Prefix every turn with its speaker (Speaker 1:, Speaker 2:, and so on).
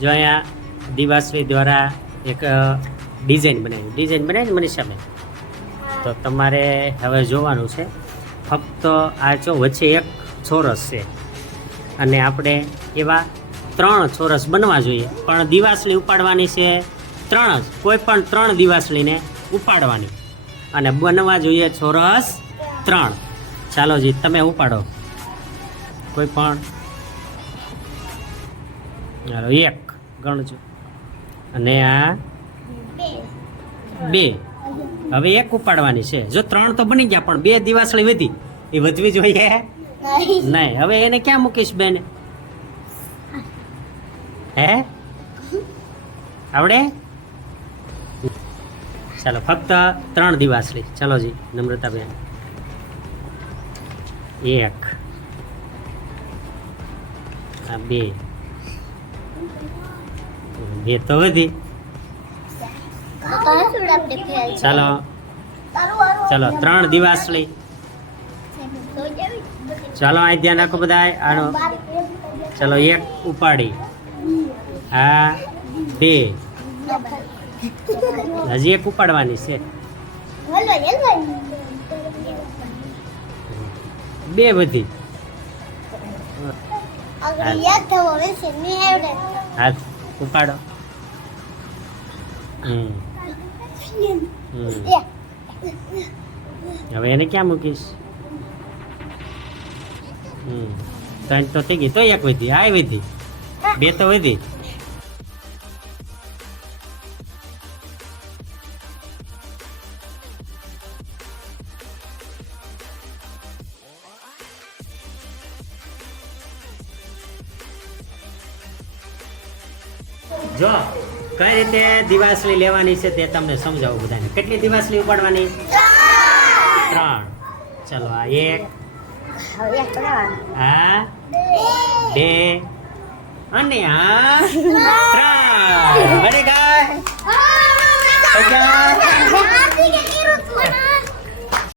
Speaker 1: જો અહીંયા દિવાશ્રી દ્વારા એક ડિઝાઇન બનાવી ડિઝાઇન બનાવી ને મનીષાબેન તો તમારે હવે જોવાનું છે. ફક્ત આ જો વચ્ચે એક ચોરસ છે. અને આપણે એવા ત્રણ ચોરસ બનવા જોઈએ. પણ દિવાસળી ઉપાડવાની છે ત્રણ જ. કોઈ પણ ત્રણ દિવાસળીને ઉપાડવાની. અને બનવા જોઈએ ચોરસ ત્રણ. ચાલો જી, તમે ઉપાડો. કોઈ પણ ચાલો એક ગણજો અને આ બે. હવે એક ઉપાડવાની છે. જો ત્રણ તો બની ગયા, પણ બે દિવાસળી વધી. એ વધવી જોઈએ? નહીં. હવે એને ક્યાં મૂકીશ બેન? હે? આવડે? ચાલો, ફક્ત ત્રણ દિવાસળી. ચાલો જી, નમ્રતાબેન. એક. આ બે. બે તો વધી ચાલો. ચાલો ત્રણ દિવસ લઈ. ચાલો આ ધ્યાન રાખો બધા આનો ચાલો એક ઉપાડી. આ બે. હજી એક ઉપાડવાની છે. બે બધી. હાથ ઉપાડો. હવે એને ક્યાં મૂકીશ? હમ. ત્રણ તો થઈ ગઈ. તો એક વધી. આ વધી. બે તો વધી. જો કઈ રીતે દિવાસળી લેવાની છે તે તમને સમજાવું બધાને. કેટલી દિવાસળી ઉપાડવાની? ત્રણ. ચલો આ એક. હા? બે. અને આ? ત્રણ. અરે ગાય